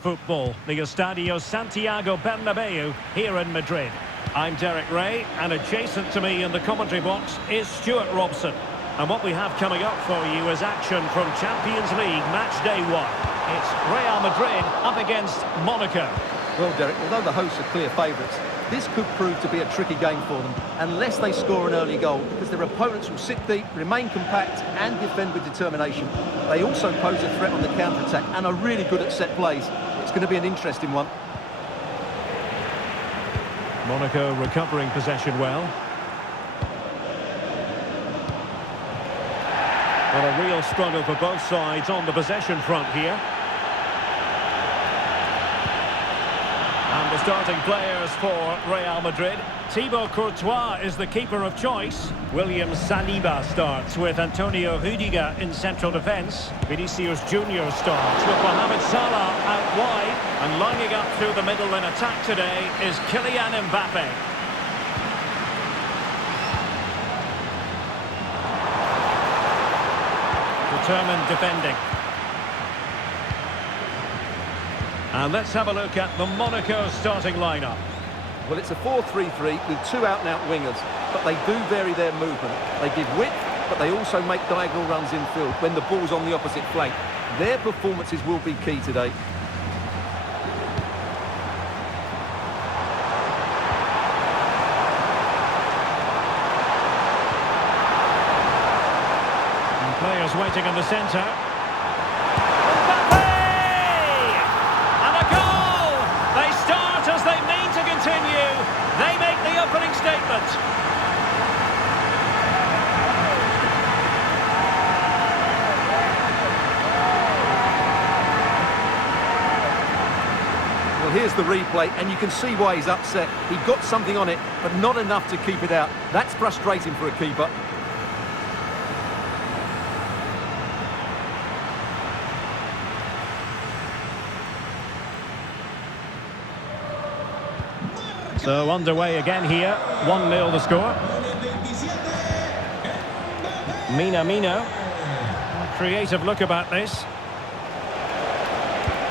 Football, the Estadio Santiago Bernabeu here in Madrid. I'm Derek Ray, and adjacent to me in the commentary box is Stuart Robson. And what we have coming up for you is action from Champions League match day 1. It's Real Madrid up against Monaco. Well, Derek, although the hosts are clear favourites, this could prove to be a tricky game for them unless they score an early goal, because their opponents will sit deep, remain compact and defend with determination. They also pose a threat on the counter-attack and are really good at set plays. It's going to be an interesting one. Monaco recovering possession well. Well, a real struggle for both sides on the possession front here. And the starting players for Real Madrid. Thibaut Courtois is the keeper of choice. William Saliba starts with Antonio Rudiger in central defence. Vinicius Junior starts with Mohamed Salah out wide. And lining up through the middle in attack today is Kylian Mbappe. Determined defending. And let's have a look at the Monaco starting lineup. Well, it's a 4-3-3 with two out-and-out wingers, but they do vary their movement. They give width, but they also make diagonal runs infield when the ball's on the opposite flank. Their performances will be key today. And players waiting in the centre. They make the opening statement. Well, here's the replay, and you can see why he's upset. He got something on it, but not enough to keep it out. That's frustrating for a keeper. So underway again here, 1-0 the score. Minamino, creative look about this.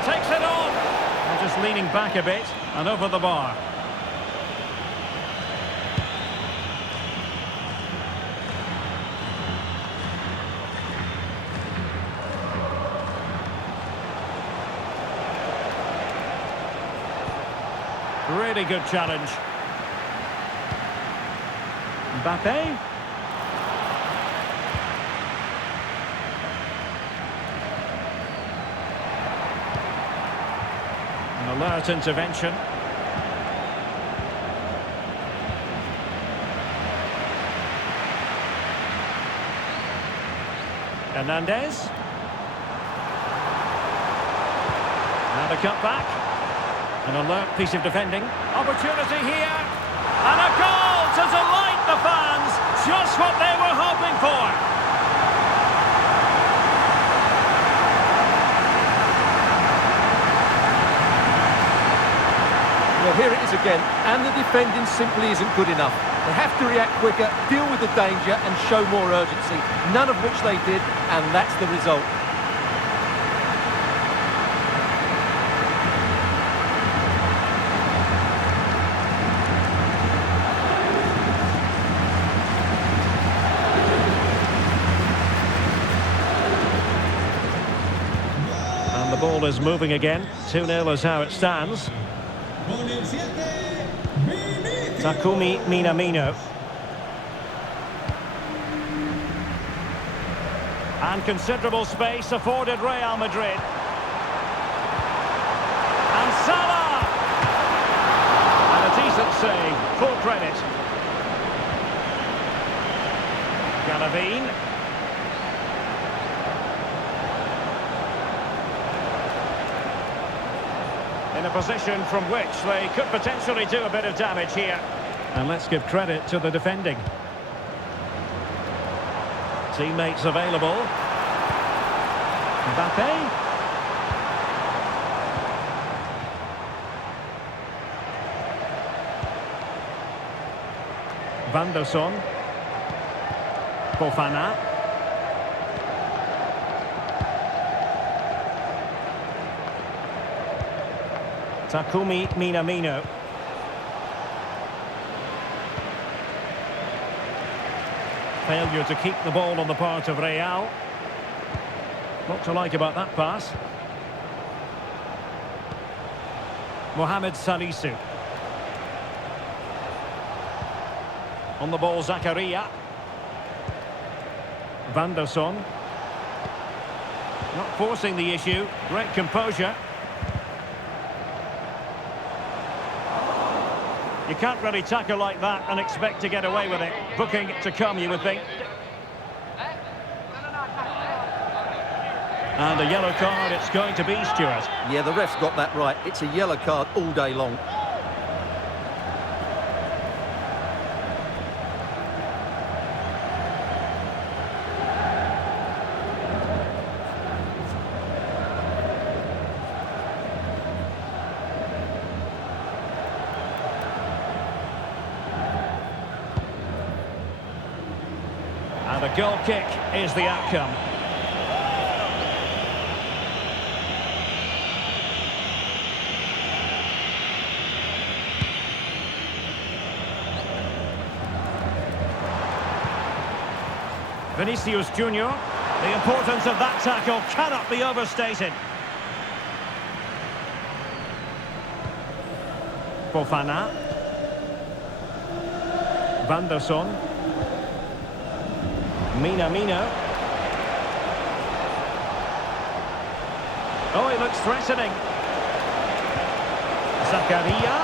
Takes it on, and just leaning back a bit and over the bar. Really good challenge. Mbappe. An alert intervention. Hernandez. And a cutback. An alert piece of defending. Opportunity here. And a goal to delight the fans. Just what they were hoping for. Well, here it is again. And the defending simply isn't good enough. They have to react quicker, deal with the danger and show more urgency. None of which they did, and that's the result. The ball is moving again. 2-0 is how it stands. Takumi Minamino. And considerable space afforded Real Madrid. And Salah! And a decent save. Full credit. Galavine. In a position from which they could potentially do a bit of damage here. And let's give credit to the defending. Teammates available. Mbappe. Van der Son. Fofana. Takumi Minamino. Failure to keep the ball on the part of Real. What to like about that pass? Mohamed Salisu. On the ball, Zakaria. Van der Son. Not forcing the issue. Great composure. You can't really tackle like that and expect to get away with it. Booking to come, you would think. And a yellow card it's going to be, Stuart. Yeah, the ref's got that right. It's a yellow card all day long. And a goal kick is the outcome. Vinicius Junior. The importance of that tackle cannot be overstated. Fofana. Van der Son. Minamino. Oh, he looks threatening. Zakaria.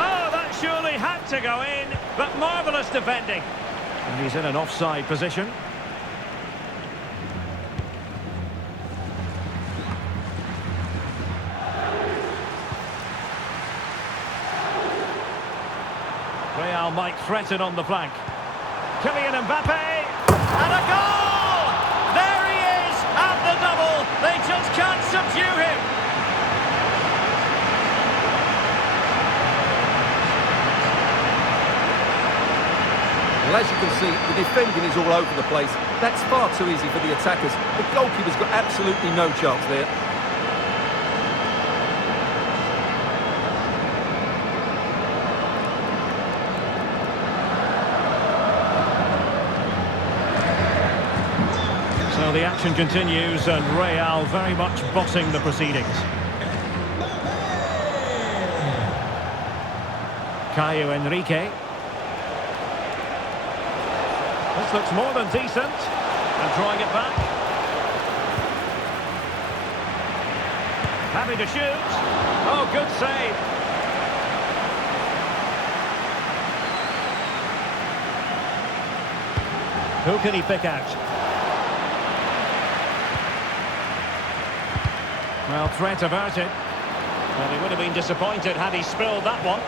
Oh, that surely had to go in, but marvellous defending. And he's in an offside position. Real might threaten on the flank. Kylian Mbappe. And a goal! There he is at the double. They just can't subdue him. Well, as you can see, the defending is all over the place. That's far too easy for the attackers. The goalkeeper's got absolutely no chance there. So the action continues and Real very much bossing the proceedings. Caio Henrique. This looks more than decent. And drawing it back. Happy to shoot. Oh, good save. Who can he pick out? Well, threat averted. Well, he would have been disappointed had he spilled that one.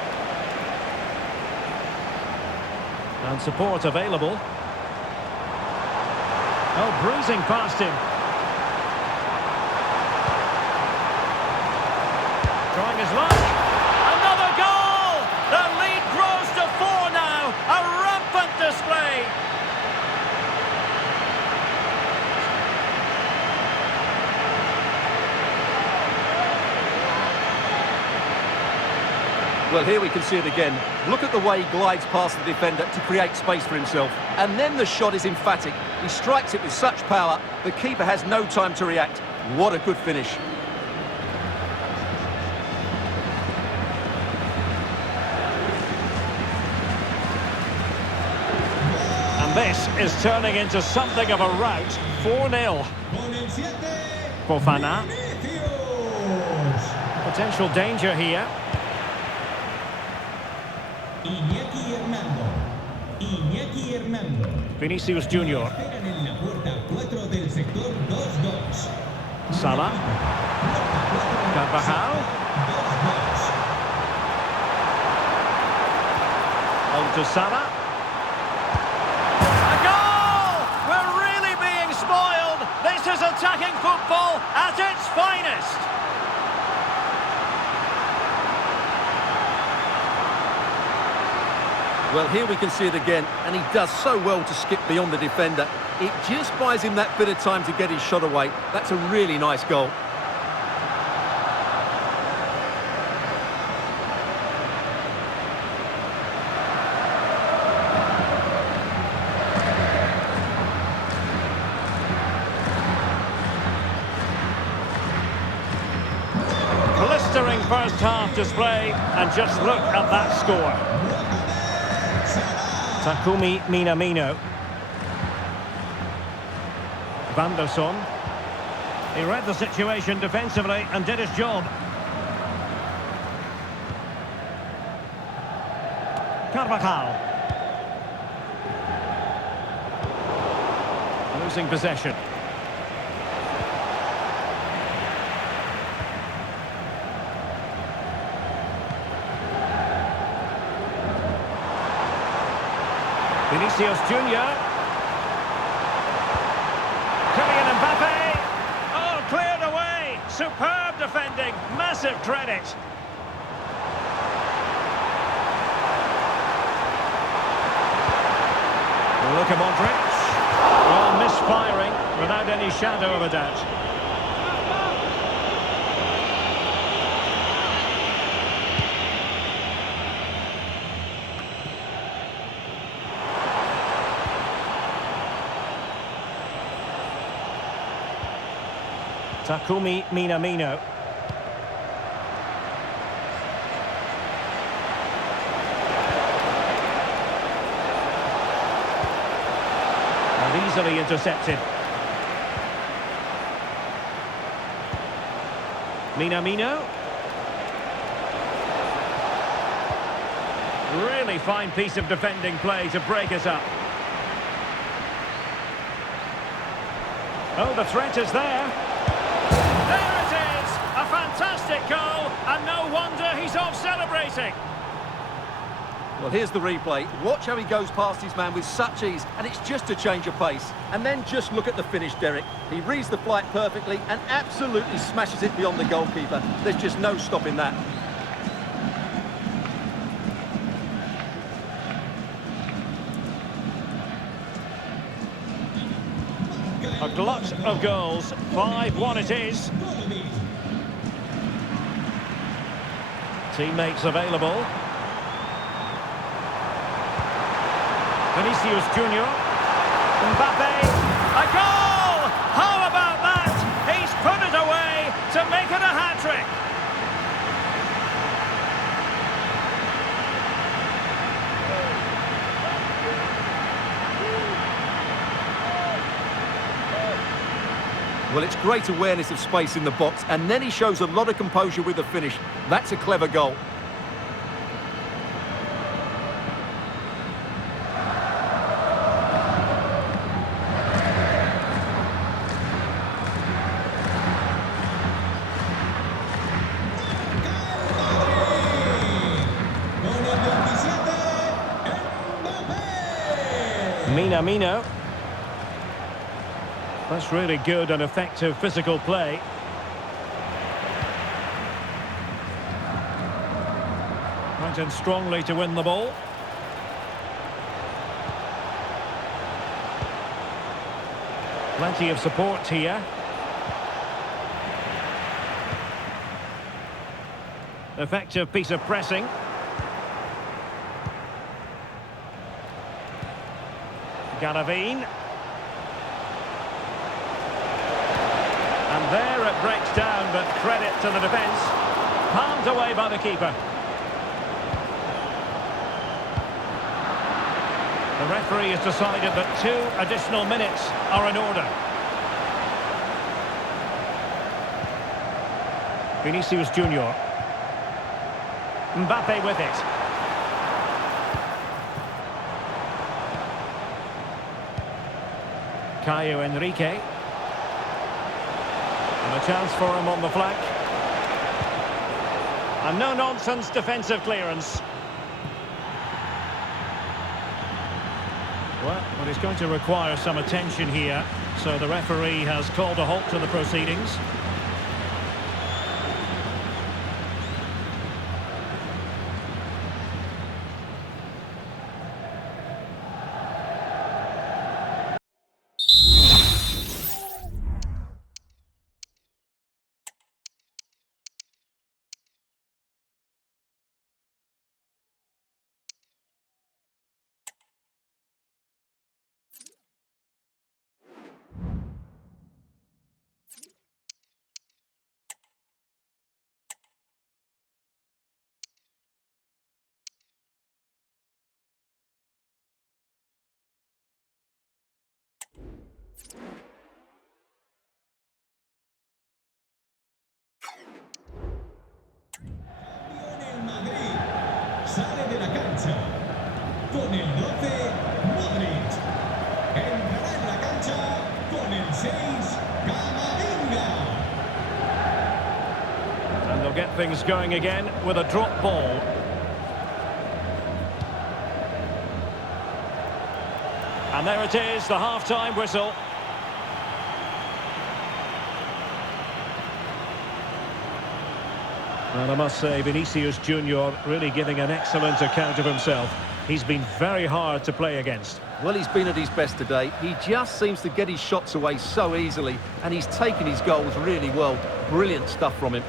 And support available. Oh, breezing past him. Trying his luck. Another goal! The lead grows to 4 now. A rampant display. Well, here we can see it again. Look at the way he glides past the defender to create space for himself. And then the shot is emphatic. He strikes it with such power, the keeper has no time to react. What a good finish. And this is turning into something of a rout. 4-0. Fofana. Potential danger here. Vinicius Junior. Salah. Carvajal. On to Salah. A goal! We're really being spoiled. This is attacking football at its finest. Well, here we can see it again, and he does so well to skip beyond the defender. It just buys him that bit of time to get his shot away. That's a really nice goal. Blistering first half display, and just look at that score. Takumi Minamino. Van der Son. He read the situation defensively and did his job. Carvajal. Losing possession. Vinicius Junior. Kylian Mbappe. Oh, cleared away. Superb defending. Massive credit. Look at Modric. Well, misfiring without any shadow of a doubt. Takumi Minamino. And easily intercepted. Minamino. Really fine piece of defending play to break us up. Oh, the threat is there. There it is! A fantastic goal, and no wonder he's off celebrating. Well, here's the replay. Watch how he goes past his man with such ease, and it's just a change of pace. And then just look at the finish, Derek. He reads the flight perfectly and absolutely smashes it beyond the goalkeeper. There's just no stopping that. A glut of goals, 5-1 it is. Teammates available. Vinicius Junior. Mbappe. A goal! How about that? He's put it away to make it a hat-trick. Well, it's great awareness of space in the box, and then he shows a lot of composure with the finish. That's a clever goal. Minamino. That's really good and effective physical play. Right in strongly to win the ball. Plenty of support here. Effective piece of pressing. Garavine. And there it breaks down, but credit to the defence. Palmed away by the keeper. The referee has decided that 2 additional minutes are in order. Vinicius Junior. Mbappe with it. Caio Henrique. And a chance for him on the flank. And no-nonsense defensive clearance. Well, it's going to require some attention here. So the referee has called a halt to the proceedings. cancha. Con el 12, Madrid. Entrará en la cancha con el 6, Camavinga. And they'll get things going again with a drop ball. And there it is, the half-time whistle. And I must say, Vinicius Junior really giving an excellent account of himself. He's been very hard to play against. Well, he's been at his best today. He just seems to get his shots away so easily, and he's taken his goals really well. Brilliant stuff from him.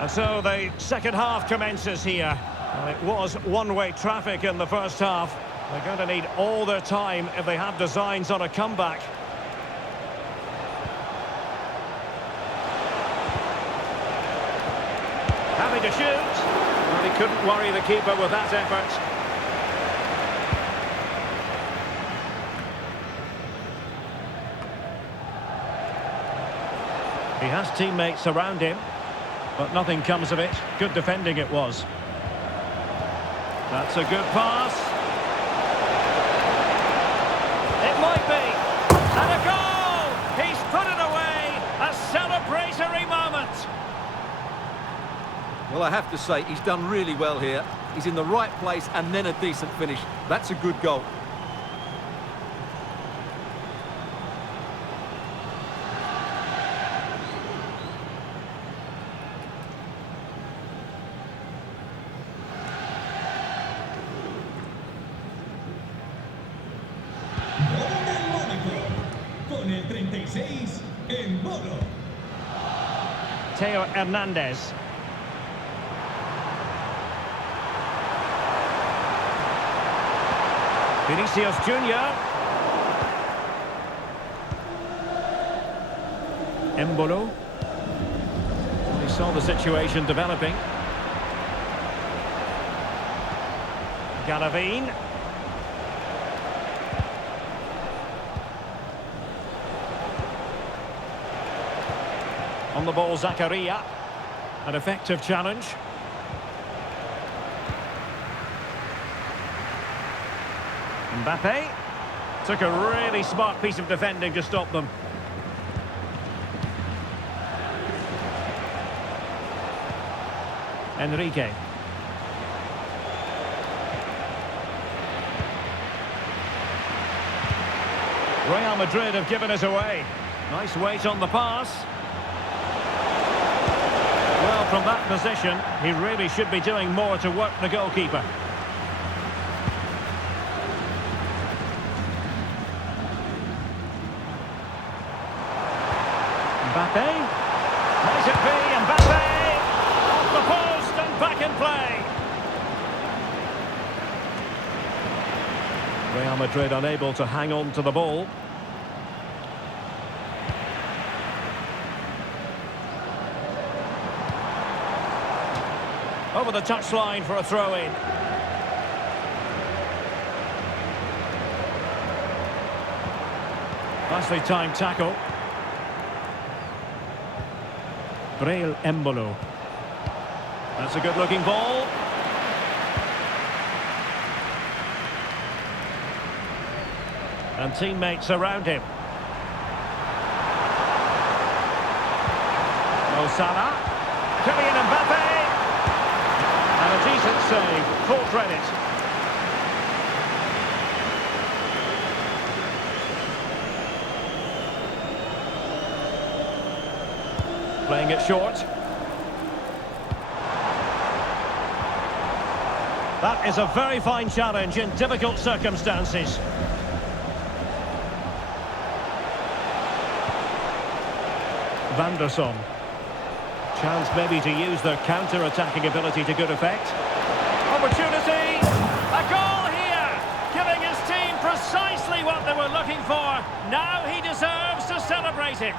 And so the second half commences here. Well, it was one-way traffic in the first half. They're going to need all their time if they have designs on a comeback. Having to shoot. Well, he couldn't worry the keeper with that effort. He has teammates around him, but nothing comes of it. Good defending it was. That's a good pass. It might be. And a goal! He's put it away. A celebratory moment. Well, I have to say, he's done really well here. He's in the right place and then a decent finish. That's a good goal. Gol del Mónaco. Con el 36, en Bono. Theo Hernandez. Vinicius Junior. Embolo. He saw the situation developing. Galavine. On the ball, Zakaria. An effective challenge. Mbappe took a really smart piece of defending to stop them. Enrique. Real Madrid have given us away. Nice weight on the pass. Well, from that position, he really should be doing more to work the goalkeeper. Mbappe. Might it be Mbappe? Off the post and back in play. Real Madrid unable to hang on to the ball. Over the touchline for a throw-in. Nicely timed tackle. Breel Embolo. That's a good-looking ball. And teammates around him. Mo Salah. Kylian Mbappe. And a decent save. Full credit. Playing it short. That is a very fine challenge in difficult circumstances. Van der Son. Chance maybe to use their counter-attacking ability to good effect. Opportunity! A goal here! Giving his team precisely what they were looking for. Now he deserves. deserves to celebrate it.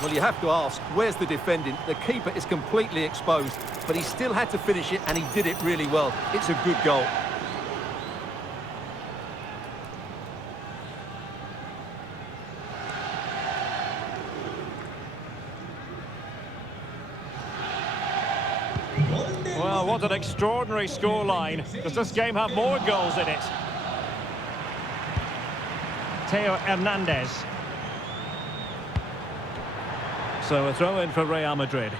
Well, you have to ask, where's the defending? The keeper is completely exposed, but he still had to finish it, and he did it really well. It's a good goal. Well, what an extraordinary scoreline. Does this game have more goals in it? Theo Hernandez. So a throw in for Real Madrid.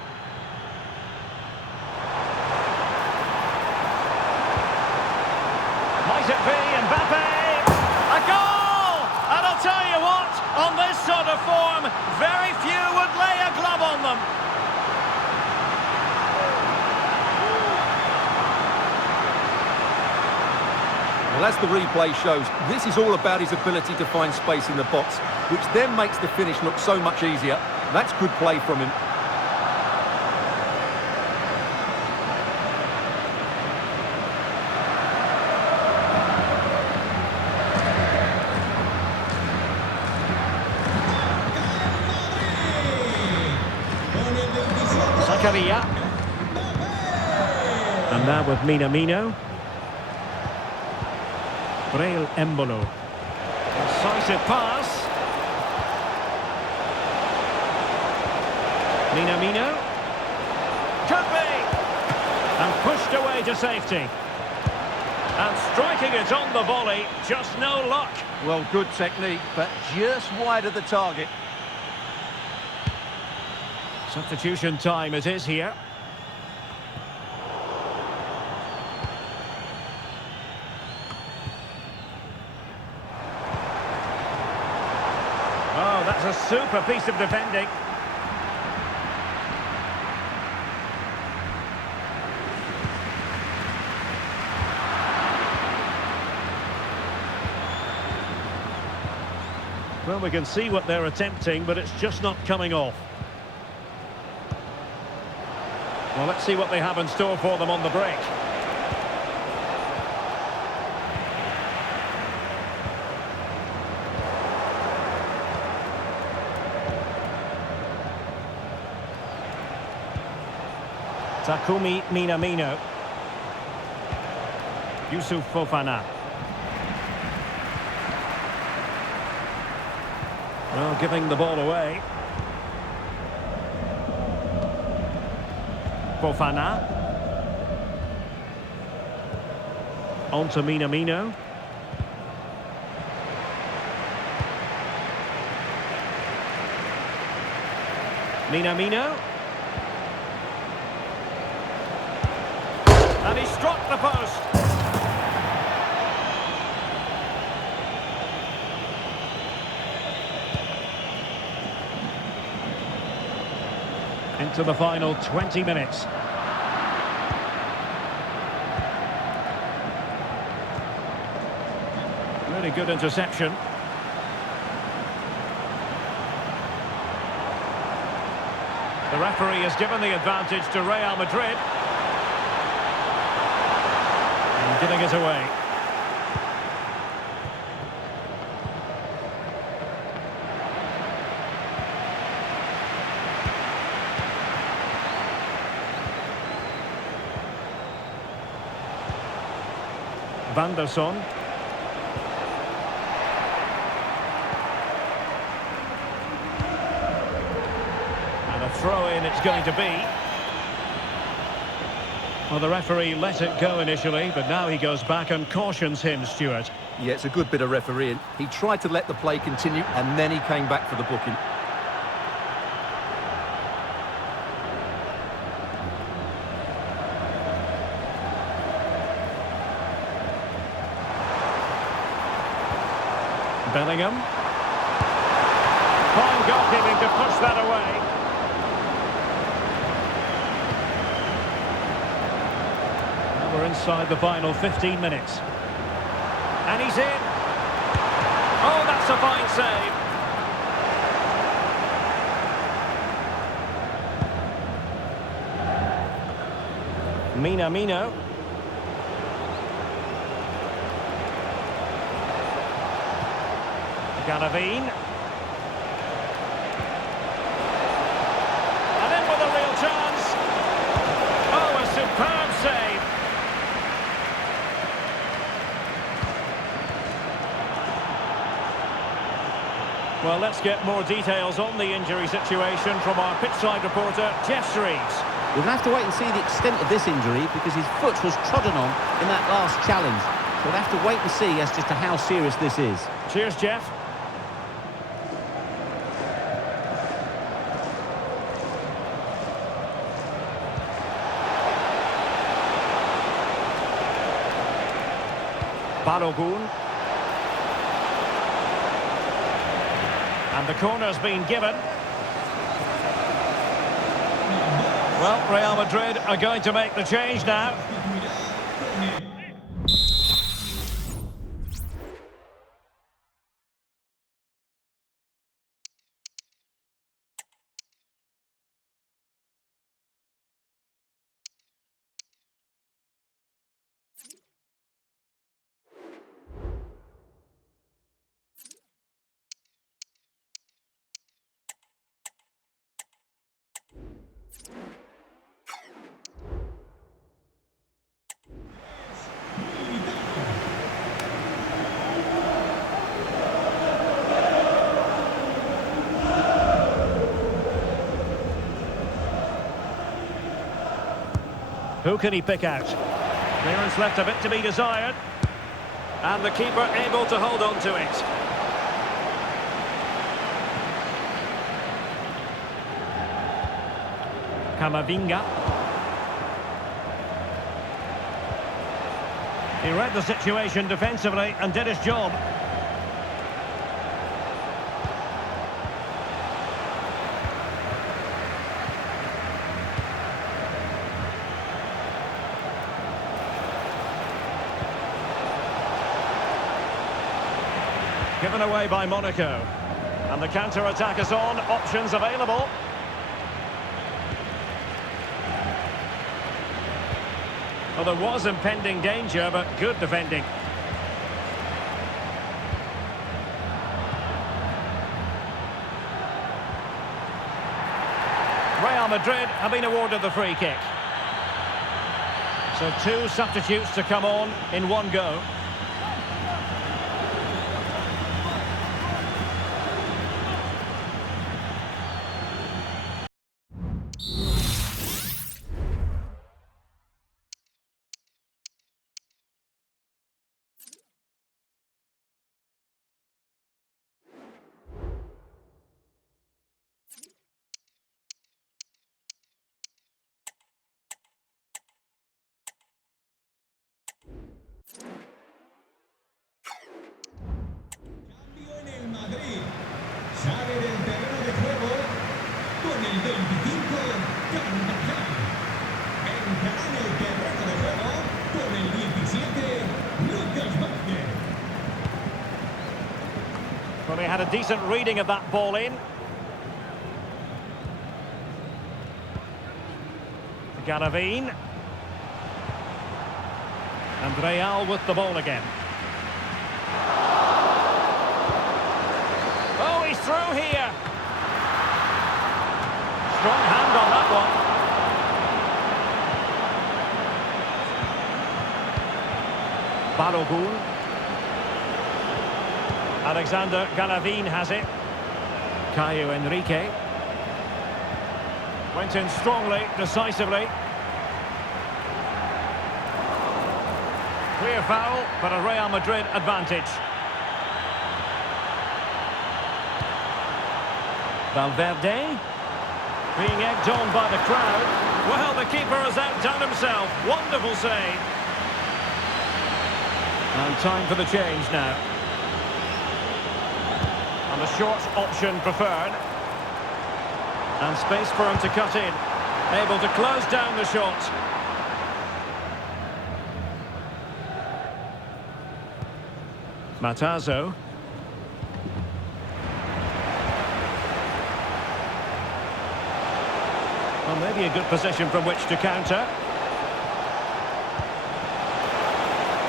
Might it be Mbappe? A goal! And I'll tell you what, on this sort of form, very few would lay a glove on them. Well, as the replay shows, this is all about his ability to find space in the box, which then makes the finish look so much easier. That's good play from him. Zakaria. And now with Minamino. Braille Embolo. Incisive pass. Minamino. Could be! And pushed away to safety. And striking it on the volley, just no luck. Well, good technique, but just wide of the target. Substitution time it is here. Oh, that's a super piece of defending. Well, we can see what they're attempting, but it's just not coming off. Well, let's see what they have in store for them on the break. Takumi Minamino. Yusuf Fofana. Well, giving the ball away. Fofana. On to Minamino. Minamino. And he struck the post. Into the final 20 minutes. Really good interception. The referee has given the advantage to Real Madrid. And giving it away. Van der Son. And a throw-in it's going to be. Well, the referee let it go initially, but now he goes back and cautions him, Stuart. Yeah, it's a good bit of refereeing. He tried to let the play continue, and then he came back for the booking. Bellingham. Fine goalkeeping to push that away. Now we're inside the final 15 minutes. And he's in. Oh, that's a fine save. Minamino. Galavine. Well, let's get more details on the injury situation from our pitchside reporter, Jeff Shreves. We're going to have to wait and see the extent of this injury because his foot was trodden on in that last challenge. So we'll have to wait and see as to how serious this is. Cheers, Jeff. Balogun. And the corner's been given. Well, Real Madrid are going to make the change now. Who can he pick out? Clearance left a bit to be desired. And the keeper able to hold on to it. Camavinga. He read the situation defensively and did his job. Given away by Monaco. And the counter-attack is on. Options available. Well, there was impending danger, but good defending. Real Madrid have been awarded the free kick. So two substitutes to come on in one go. En el Madrid sale del terreno de juego con el 25 Carvajal. Entrará en el terreno de juego con el 17 Lucas Vázquez. Well, he had a decent reading of that ball in. Garavine. And Real with the ball again. Oh, he's through here. Strong hand on that one. Balogun. Alexander Garavine has it. Caio Henrique. Went in strongly, decisively. Clear foul, but a Real Madrid advantage. Valverde. Being egged on by the crowd. Well, the keeper has outdone himself. Wonderful save. And time for the change now. And the short option preferred. And space for him to cut in. Able to close down the shot. Matazo. Well, maybe a good position from which to counter.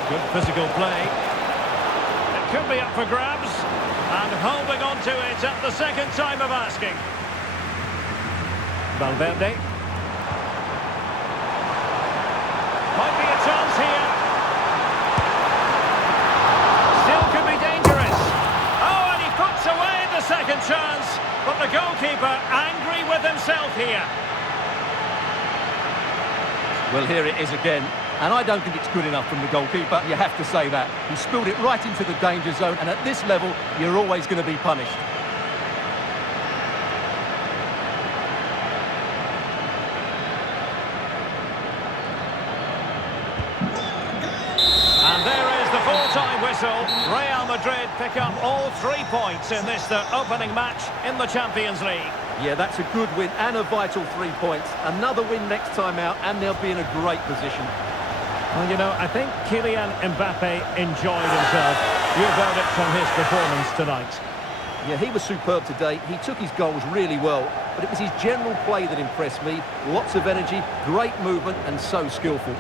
Good physical play. It could be up for grabs. And holding on to it at the second time of asking. Valverde. Might be a chance here. Still could be dangerous. Oh, and he puts away the second But the goalkeeper angry with himself here. Well, here it is again. And I don't think it's good enough from the goalkeeper, you have to say that. He spilled it right into the danger zone, and at this level, you're always going to be punished. And there is the full-time whistle. Real Madrid pick up all 3 points in this, their opening match in the Champions League. Yeah, that's a good win and a vital 3 points. Another win next time out, and they'll be in a great position. Well, you know, I think Kylian Mbappe enjoyed himself. Your verdict on his performance tonight? Yeah, he was superb today. He took his goals really well, but it was his general play that impressed me. Lots of energy, great movement, and so skillful.